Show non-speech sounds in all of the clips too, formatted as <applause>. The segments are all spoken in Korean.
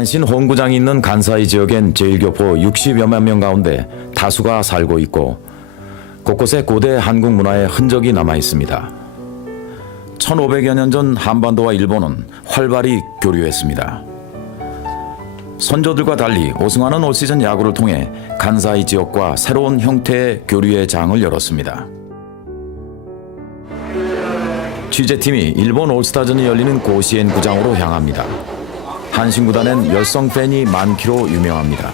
한신 홍구장이 있는 간사이 지역엔 제일교포 60여만 명 가운데 다수가 살고 있고 곳곳에 고대 한국 문화의 흔적이 남아 있습니다. 1500여 년 전 한반도와 일본은 활발히 교류했습니다. 선조들과 달리 오승환은 올 시즌 야구를 통해 간사이 지역과 새로운 형태의 교류의 장을 열었습니다. 취재팀이 일본 올스타전이 열리는 고시엔 구장으로 향합니다. 한신 구단엔 열성 팬이 많기로 유명합니다.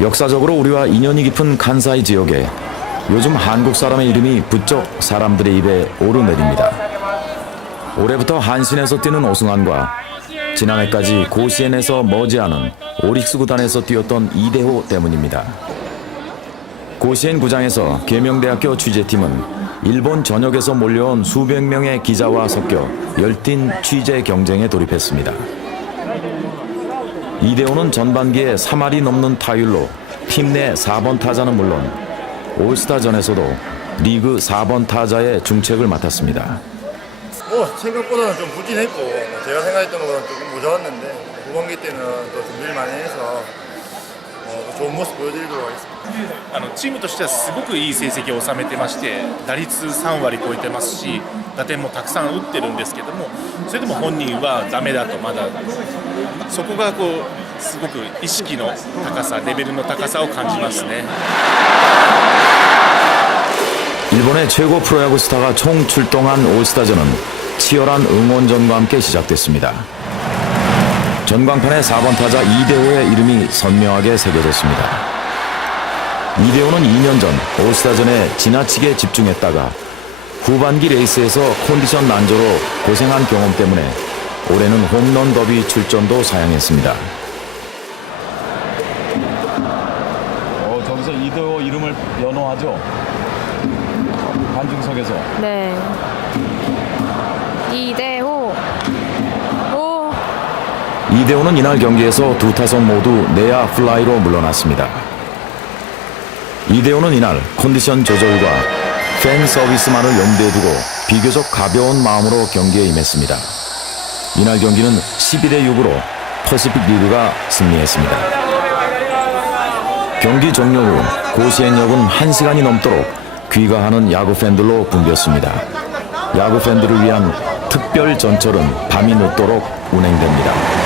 역사적으로 우리와 인연이 깊은 간사이 지역에 요즘 한국 사람의 이름이 부쩍 사람들의 입에 오르내립니다. 올해부터 한신에서 뛰는 오승환과 지난해까지 고시엔에서 머지않은 오릭스 구단에서 뛰었던 이대호 때문입니다. 고시엔 구장에서 계명대학교 취재팀은 일본 전역에서 몰려온 수백 명의 기자와 섞여 열띤 취재 경쟁에 돌입했습니다. 이대호는 전반기에 3할이 넘는 타율로 팀 내 4번 타자는 물론 올스타전에서도 리그 4번 타자의 중책을 맡았습니다. 뭐 생각보다는 좀 부진했고 뭐 제가 생각했던 것보다는 조금 모자랐는데 후반기 때는 또 준비를 많이 해서 어, 또 좋은 모습 보여드리도록 하겠습니다. あのチームとしてはすごくいい成績を収めてまして打率3割超えてますし打点もたくさん打ってるんですけどもそれでも本人はダメだとまだそこがこうすごく意識の高さレベルの高さを感じますね。 일본의 최고 프로야구 스타가 총 출동한 올스타전은 치열한 응원전과 함께 시작됐습니다. 전광판에 4번 타자 이대호의 이름이 선명하게 새겨졌습니다. 이대호는 2년 전 올스타전에 지나치게 집중했다가 후반기 레이스에서 컨디션 난조로 고생한 경험 때문에 올해는 홈런 더비 출전도 사양했습니다. 어, 저기서 이대호 이름을 연호하죠. 관중석에서. 네. 이대호. 오. 이대호는 이날 경기에서 두 타석 모두 내야 플라이로 물러났습니다. 이대호는 이날 컨디션 조절과 팬 서비스만을 염두에 두고 비교적 가벼운 마음으로 경기에 임했습니다. 이날 경기는 12대 6으로 퍼시픽 리그가 승리했습니다. 경기 종료 후 고시엔역은 1시간이 넘도록 귀가하는 야구 팬들로 붐볐습니다. 야구 팬들을 위한 특별 전철은 밤이 늦도록 운행됩니다.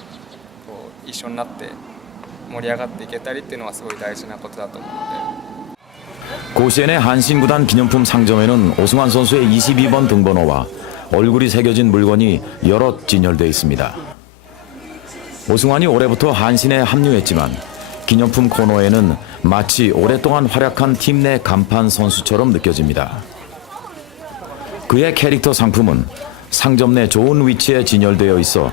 一緒になって盛り上がっていけたりっていうのはすごい大事なことだと思うので。 고시엔의 한신구단 기념품 상점에는 오승환 선수의 22번 등번호와 얼굴이 새겨진 물건이 여럿 진열돼 있습니다. 오승환이 올해부터 한신에 합류했지만 기념품 코너에는 마치 오랫동안 활약한 팀 내 간판 선수처럼 느껴집니다. 그의 캐릭터 상품은 상점 내 좋은 위치에 진열되어 있어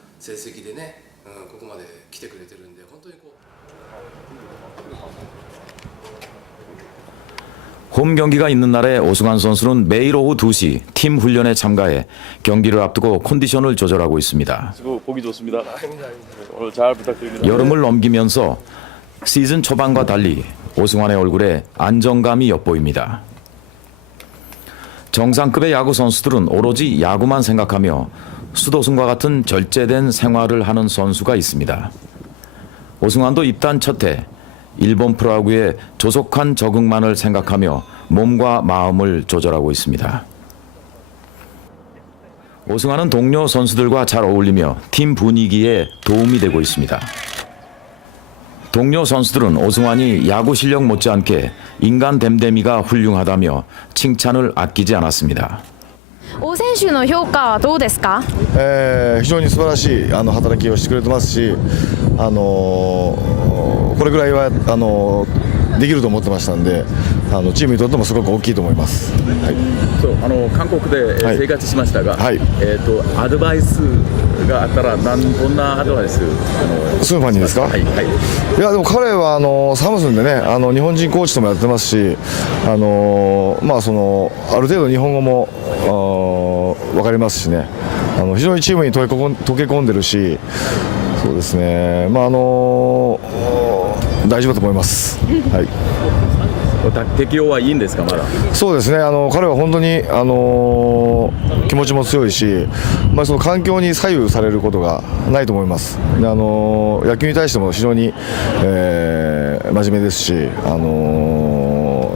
成績でね、うん、ここまで来てくれてるんで本当にこう。 홈 경기가 있는 날에 오승환 선수는 매일 오후 2시 팀 훈련에 참가해 경기를 앞두고 컨디션을 조절하고 있습니다. 수고 보기 좋습니다. 오늘 잘 부탁드립니다. 여름을 넘기면서 시즌 초반과 달리 오승환의 얼굴에 안정감이 엿보입니다. 정상급의 야구 선수들은 오로지 야구만 생각하며 수도승과 같은 절제된 생활을 하는 선수가 있습니다. 오승환도 입단 첫해 일본 프로야구의 조속한 적응만을 생각하며 몸과 마음을 조절하고 있습니다. 오승환은 동료 선수들과 잘 어울리며 팀 분위기에 도움이 되고 있습니다. 동료 선수들은 오승환이 야구 실력 못지않게 인간 댐댐이가 훌륭하다며 칭찬을 아끼지 않았습니다. 王選手の評価はどうですか？えー非常に素晴らしいあの働きをしてくれてますし、あのーこれぐらいはあのーできると思ってましたんであのチームにとってもすごく大きいと思います。はい。そうあの韓国ではい。生活しましたが、はい。えっ、とアドバイスがあったらなんどんなアドバイス？あのスーファンにですか、はいはい。いやでも彼はあのサムスンでねあの日本人コーチともやってますしあのまあそのある程度日本語もあー分かりますしね。あの非常にチームに溶け込ん溶け込んでるしそうですね。まああの大丈夫だと思います。はい適応はいいんですかまだ？そうですね。あの彼は本当に、あの気持ちも強いし、まあ、その環境に左右されることがないと思います、であの野球に対しても非常に、えー真面目ですし、あの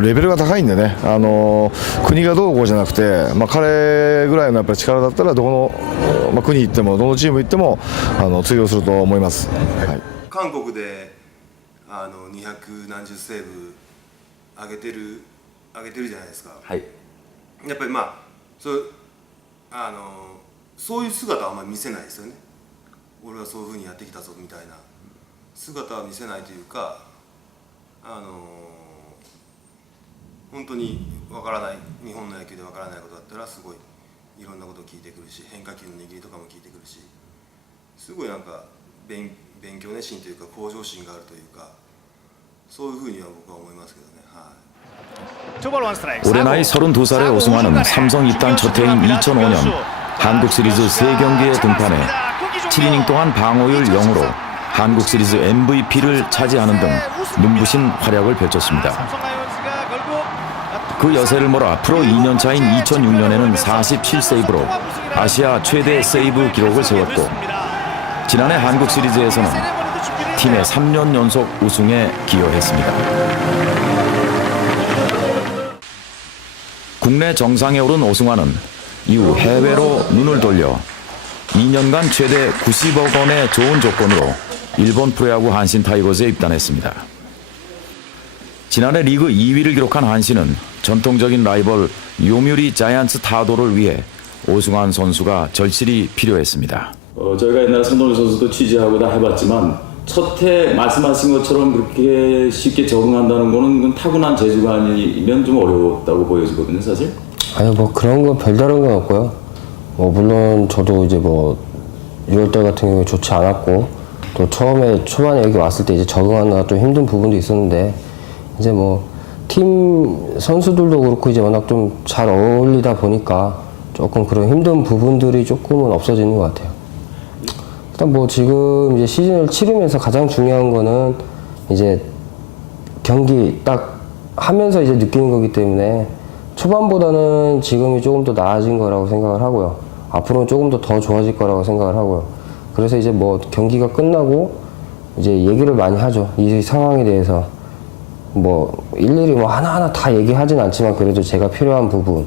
レベルが高いんでね、あの国がどうこうじゃなくて、まあ、彼ぐらいのやっぱり力だったらどこの、まあ、国行ってもどのチーム行ってもあの通用すると思います。はい。韓国であの200何十セーブ上げてる上げてるじゃないですか。はい。やっぱりまあそうあのそういう姿はあんまり見せないですよね。俺はそういうふうにやってきたぞみたいな。姿は見せないというかあの本当にわからない日本の野球でわからないことだったらすごいいろんなことを聞いてくるし変化球の握りとかも聞いてくるしすごいなんか勉勉強熱心というか向上心があるというかそういうふうには僕は思いますけどねはい。 올해 나이 32살의 오승환은 삼성 입단 첫 해인 2005년 한국 시리즈 3경기에 등판해 7이닝 동안 방어율 0으로 한국 시리즈 MVP를 차지하는 등 눈부신 활약을 펼쳤습니다. 그 여세를 몰아 프로 2년 차인 2006년에는 47세이브로 아시아 최대 세이브 기록을 세웠고 지난해 한국 시리즈에서는 팀의 3년 연속 우승에 기여했습니다. 국내 정상에 오른 오승환은 이후 해외로 눈을 돌려 2년간 최대 90억 원의 좋은 조건으로 일본 프로야구 한신 타이거즈에 입단했습니다. 지난해 리그 2위를 기록한 한신은 전통적인 라이벌 요미우리 자이언츠 타도를 위해 오승환 선수가 절실히 필요했습니다. 어, 저희가 옛날에 선동희 선수도 취재하고 다 해봤지만 첫해 말씀하신 것처럼 그렇게 쉽게 적응한다는 거는 그건 타고난 재주가 아니면 좀 어려웠다고 보여지거든요 사실 아니 뭐 그런 건 별다른 건 없고요. 뭐 물론 저도 이제 뭐 6월달 같은 경우에 좋지 않았고 또 처음에 초반에 여기 왔을 때 이제 적응하느라 좀 힘든 부분도 있었는데 이제 뭐 팀 선수들도 그렇고 이제 워낙 좀 잘 어울리다 보니까 조금 그런 힘든 부분들이 조금은 없어지는 것 같아요. 일단 뭐 지금 이제 시즌을 치르면서 가장 중요한 거는 이제 경기 딱 하면서 이제 느끼는 거기 때문에 초반보다는 지금이 조금 더 나아진 거라고 생각을 하고요. 앞으로는 조금 더 더 좋아질 거라고 생각을 하고요. 그래서 이제 뭐 경기가 끝나고 이제 얘기를 많이 하죠. 이 상황에 대해서 뭐 일일이 뭐 하나하나 다 얘기하진 않지만 그래도 제가 필요한 부분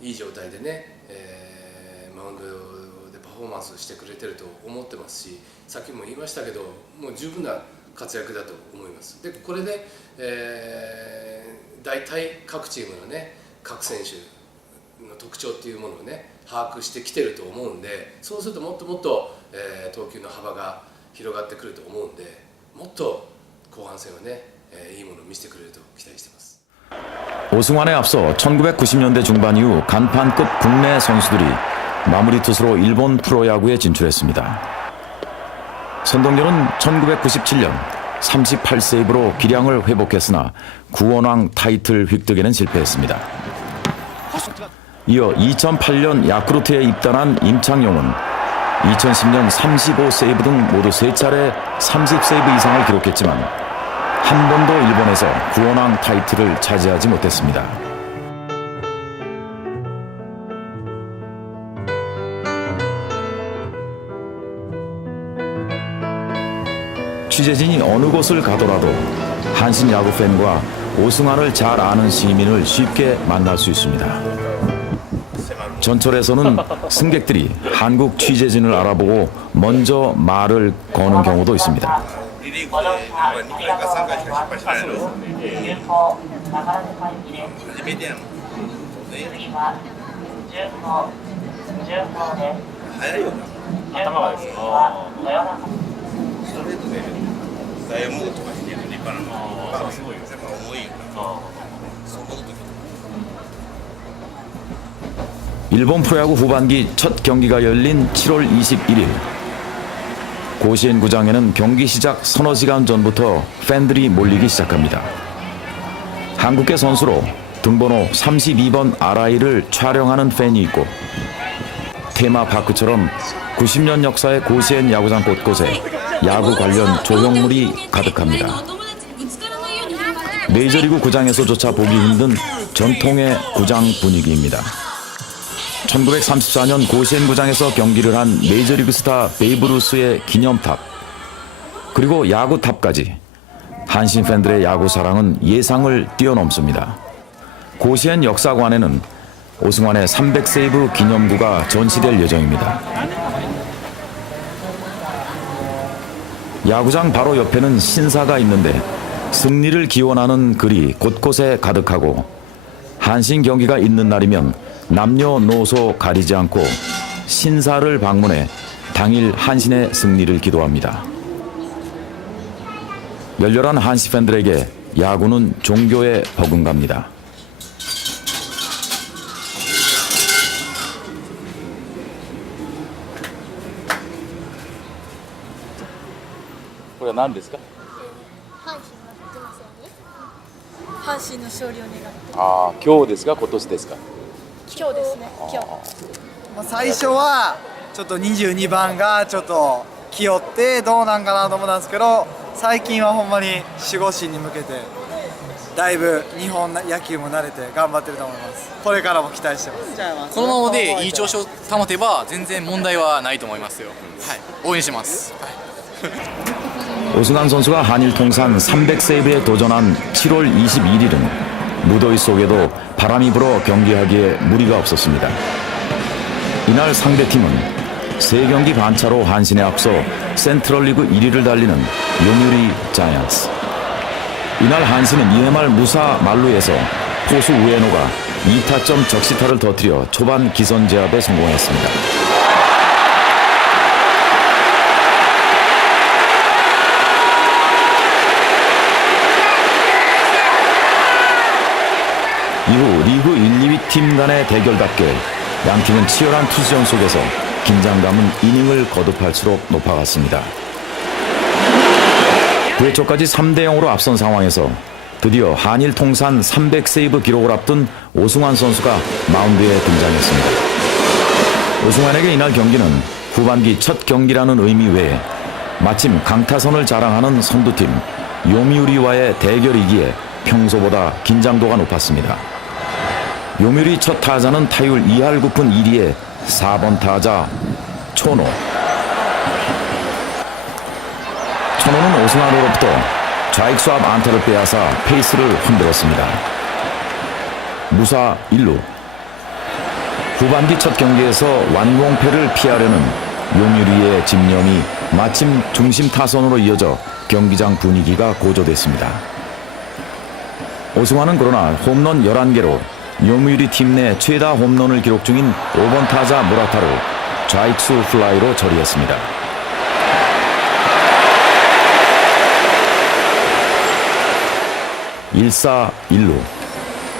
いい状態でね、えーマウンドでパフォーマンスしてくれてると思ってますしさっきも言いましたけどもう十分な活躍だと思います。でこれで、えー大体各チームのね各選手の特徴っていうものをね把握してきてると思うんでそうするともっともっと、えー投球の幅が広がってくると思うんでもっと後半戦はね、えーいいものを見せてくれると期待してます。 오승환에 앞서 1990년대 중반 이후 간판급 국내 선수들이 마무리 투수로 일본 프로야구에 진출했습니다. 선동열은 1997년 38세이브로 기량을 회복했으나 구원왕 타이틀 획득에는 실패했습니다. 이어 2008년 야쿠르트에 입단한 임창용은 2010년 35세이브 등 모두 3차례 30세이브 이상을 기록했지만 한 번도 일본에서 구원왕 타이틀을 차지하지 못했습니다. 취재진이 어느 곳을 가더라도 한신 야구 팬과 오승환을 잘 아는 시민을 쉽게 만날 수 있습니다. 전철에서는 승객들이 한국 취재진을 알아보고 먼저 말을 거는 경우도 있습니다. 일본 프로야구 후반기 첫 경기가 열린 7월 21일 고시엔 구장에는 경기 시작 서너 시간 전부터 팬들이 몰리기 시작합니다. 한국계 선수로 등번호 32번 아라이를 촬영하는 팬이 있고 테마 파크처럼 90년 역사의 고시엔 야구장 곳곳에 야구 관련 조형물이 가득합니다. 메이저리그 구장에서조차 보기 힘든 전통의 구장 분위기입니다. 1934년 고시엔 구장에서 경기를 한 메이저리그 스타 베이브 루스의 기념탑 그리고 야구탑까지 한신 팬들의 야구 사랑은 예상을 뛰어넘습니다. 고시엔 역사관에는 오승환의 300세이브 기념구가 전시될 예정입니다. 야구장 바로 옆에는 신사가 있는데 승리를 기원하는 글이 곳곳에 가득하고 한신 경기가 있는 날이면 남녀노소 가리지 않고 신사를 방문해 당일 한신의 승리를 기도합니다. 열렬한 한시 팬들에게 야구는 종교의 버금갑니다. これは何ですか阪神の勝利を願ってああ今日ですか今年ですか 今日ですね今日まあ最初はちょっと22番がちょっと気負ってどうなんかなと思ったんですけど最近はほんまに守護神に向けてだいぶ日本野球も慣れて頑張ってると思いますこれからも期待してますこのままでいい調子を保てば全然問題はないと思いますよ。はい、応援してます。 오승환 선수가 한일 통산 300세이브에 도전한 7월 21일은 무더위 속에도 바람이 불어 경기하기에 무리가 없었습니다. 이날 상대팀은 3경기 반차로 한신에 앞서 센트럴리그 1위를 달리는 요미우리 자이언츠. 이날 한신은 2회 말 무사 만루에서 포수 우에노가 2타점 적시타를 터뜨려 초반 기선 제압에 성공했습니다. 이후 리그 1, 2위 팀 간의 대결답게 양 팀은 치열한 투수전 속에서 긴장감은 이닝을 거듭할수록 높아갔습니다. 9회 초까지 3대 0으로 앞선 상황에서 드디어 한일 통산 300세이브 기록을 앞둔 오승환 선수가 마운드에 등장했습니다. 오승환에게 이날 경기는 후반기 첫 경기라는 의미 외에 마침 강타선을 자랑하는 선두팀 요미우리와의 대결이기에 평소보다 긴장도가 높았습니다. 요미우리 첫 타자는 타율 2할 9푼 1리에 4번 타자 초노. 초노는 오승환으로부터 좌익수 앞 안타를 빼앗아 페이스를 흔들었습니다. 무사 1루. 후반기 첫 경기에서 완공패를 피하려는 용유리의 집념이 마침 중심 타선으로 이어져 경기장 분위기가 고조됐습니다. 오승환은 그러나 홈런 11개로 요미우리 팀 내 최다 홈런을 기록 중인 5번 타자 무라타를 좌익수 플라이로 처리했습니다. 1사 1루.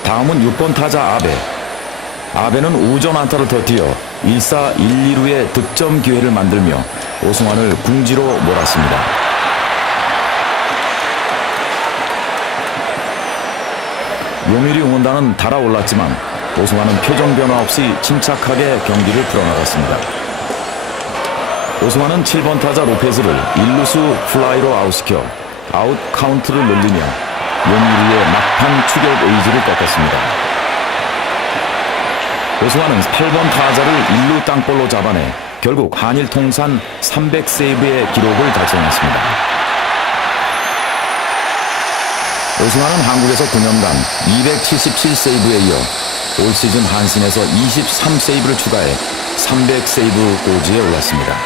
다음은 6번 타자 아베. 아베는 우전 안타를 터뜨려 1사 1, 2루의 득점 기회를 만들며 오승환을 궁지로 몰았습니다. 요미리 응원단은 달아올랐지만 오승환은 표정 변화 없이 침착하게 경기를 풀어나갔습니다. 오승환은 7번 타자 로페즈를 1루수 플라이로 아웃시켜 아웃 카운트를 늘리며 용유리의 막판 추격 의지를 꺾었습니다. 오승환은 8번 타자를 1루 땅볼로 잡아내 결국 한일 통산 300세이브의 기록을 달성했습니다. 오승환은 한국에서 9년간 277세이브에 이어 올 시즌 한신에서 23세이브를 추가해 300세이브 고지에 올랐습니다.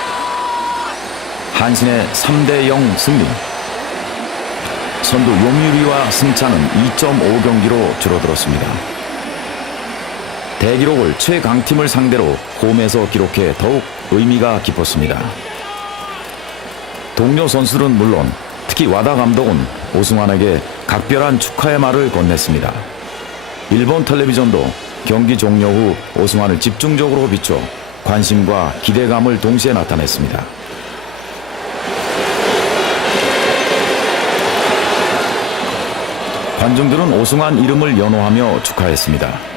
한신의 3대 0 승리. 선두 용유리와 승차는 2.5경기로 줄어들었습니다. 대기록을 최강팀을 상대로 홈에서 기록해 더욱 의미가 깊었습니다. 동료 선수들은 물론 특히 와다 감독은 오승환에게 각별한 축하의 말을 건넸습니다. 일본 텔레비전도 경기 종료 후 오승환을 집중적으로 비춰 관심과 기대감을 동시에 나타냈습니다. 관중들은 오승환 이름을 연호하며 축하했습니다.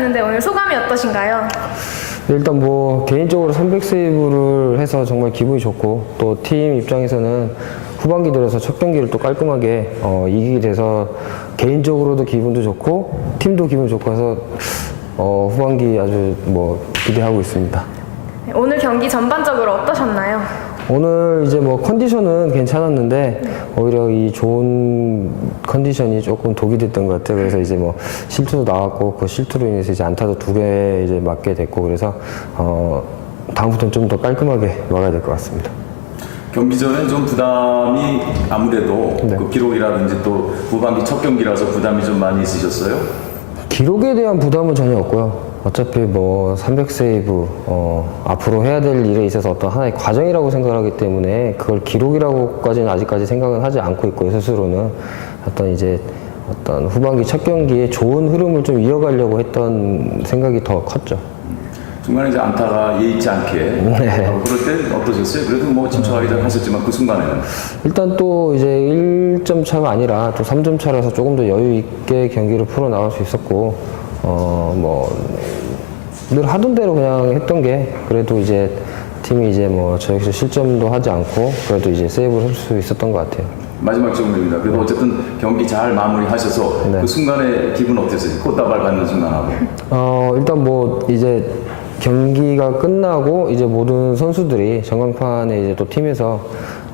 달성하셨는데 오늘 소감이 어떠신가요? 일단 뭐 개인적으로 300세이브를 해서 정말 기분이 좋고 또 팀 입장에서는 후반기 들어서 첫 경기를 또 깔끔하게 어, 이기게 돼서 개인적으로도 기분도 좋고 팀도 기분 좋고 해서 어, 후반기 아주 뭐 기대하고 있습니다. 오늘 경기 전반적으로 어떠셨나요? 오늘 이제 뭐 컨디션은 괜찮았는데 오히려 이 좋은 컨디션이 조금 독이 됐던 것 같아요. 그래서 이제 뭐 실투도 나왔고 그 실투로 인해서 이제 안타도 두 개 이제 맞게 됐고 그래서 어 다음부터는 좀 더 깔끔하게 막아야 될 것 같습니다. 경기 전에 좀 부담이 아무래도 네. 그 기록이라든지 또 후반기 첫 경기라서 부담이 좀 많이 있으셨어요? 기록에 대한 부담은 전혀 없고요. 어차피 뭐 300세이브 어, 앞으로 해야 될 일에 있어서 어떤 하나의 과정이라고 생각하기 때문에 그걸 기록이라고까지는 아직까지 생각은 하지 않고 있고요. 스스로는 어떤 이제 어떤 후반기 첫 경기에 좋은 흐름을 좀 이어가려고 했던 생각이 더 컸죠. 중간에 이제 안타가 예의치 않게 네. 어, 그럴 때 어떠셨어요? 그래도 뭐 침착하게 잘 하셨지만 그 순간에는 일단 또 이제 1점 차가 아니라 또 3점 차라서 조금 더 여유 있게 경기를 풀어 나갈 수 있었고 어 뭐 늘 하던 대로 그냥 했던 게 그래도 이제 팀이 이제 뭐 저역시 실점도 하지 않고 그래도 이제 세이브를 할 수 있었던 것 같아요. 마지막 질문입니다. 그래도 어쨌든 경기 잘 마무리하셔서 네. 그 순간에 기분 어땠어요? 꽃다발 받는 순간하고 어 일단 뭐 이제 경기가 끝나고 이제 모든 선수들이 전광판에 이제 또 팀에서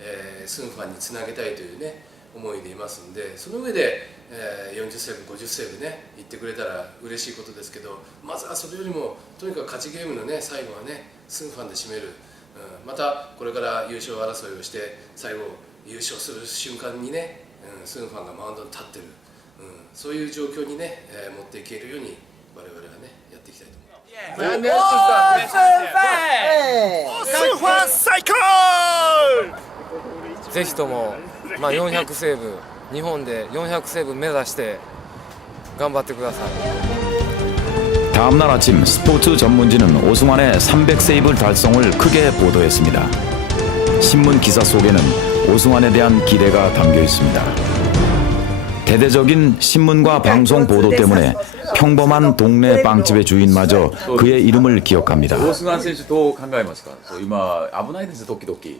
えー、スンファンにつなげたいというね思いでいますんでその上で、えー、40セーブ50セーブねいってくれたら嬉しいことですけどまずはそれよりもとにかく勝ちゲームのね最後はねスンファンで締める、うん、またこれから優勝争いをして最後優勝する瞬間にね、うん、スンファンがマウンドに立ってる、うん、そういう状況にね、えー持っていけるように我々はねやっていきたいと思います。ぜひとも、まあ、400セーブ日本で400セーブ目指して頑張ってください 다음날 아침 스포츠 전문지는 오승환의 300세이브 달성을 크게 보도했습니다. 신문 기사 속에는 오승환에 대한 기대가 담겨 있습니다. 대대적인 신문과 방송 보도 때문에 평범한 동네 빵집의 주인마저 그의 이름을 기억합니다. 大菅選手どう考えますかそう今危ないですドキドキ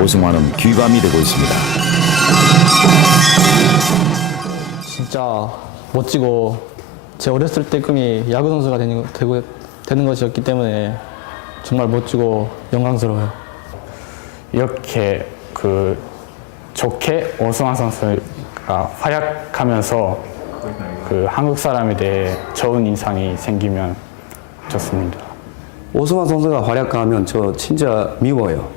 오승환은 귀감이 되고 있습니다. 진짜 멋지고 제 어렸을 때 꿈이 야구 선수가 되는, 거- 되고, 되는 것이었기 때문에 정말 멋지고 영광스러워요. 이렇게 그 좋게 오승환 선수가 활약하면서 그 한국 사람에 대해 좋은 인상이 생기면 좋습니다. 오승환 선수가 활약하면 저 진짜 미워요.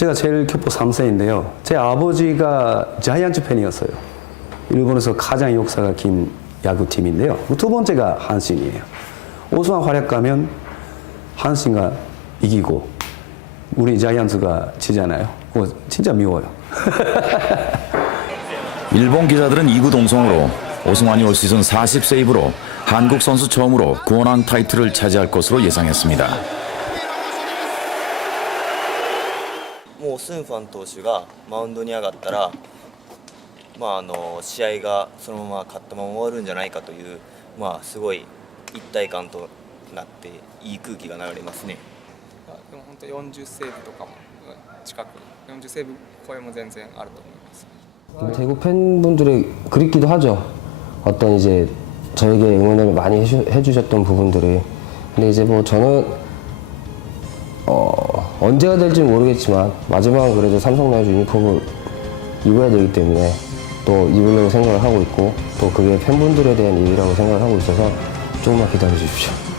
제가 제일 교포 3세인데요. 제 아버지가 자이언츠 팬이었어요. 일본에서 가장 역사가 긴 야구팀인데요. 두 번째가 한신이에요. 오승환 활약하면 한신가 이기고 우리 자이언츠가 지잖아요. 그거 진짜 미워요. <laughs> 일본 기자들은 이구 동성으로 오승환이 올 시즌 40세이브로 한국 선수 처음으로 구원왕 타이틀을 차지할 것으로 예상했습니다. スンファン投手がマウンドに上がったら、まあ、あの試合がそのまま勝ったまま終わるんじゃないかという、まあ、すごい一体感となっていい空気が流れますね。でも本当40セーブとかもうん近く40セーブ超えも全然あると思います。 대구 팬분들이 그립기도 하죠. 어떤 이제 저에게 응원을 많이 해주, 해주셨던 부분들이. 근데 이제 뭐 저는 어, 언제가 될지 모르겠지만 마지막은 그래도 삼성 라이즈 유니폼을 입어야 되기 때문에 또 입으려고 생각을 하고 있고 또 그게 팬분들에 대한 일이라고 생각을 하고 있어서 조금만 기다려 주십시오.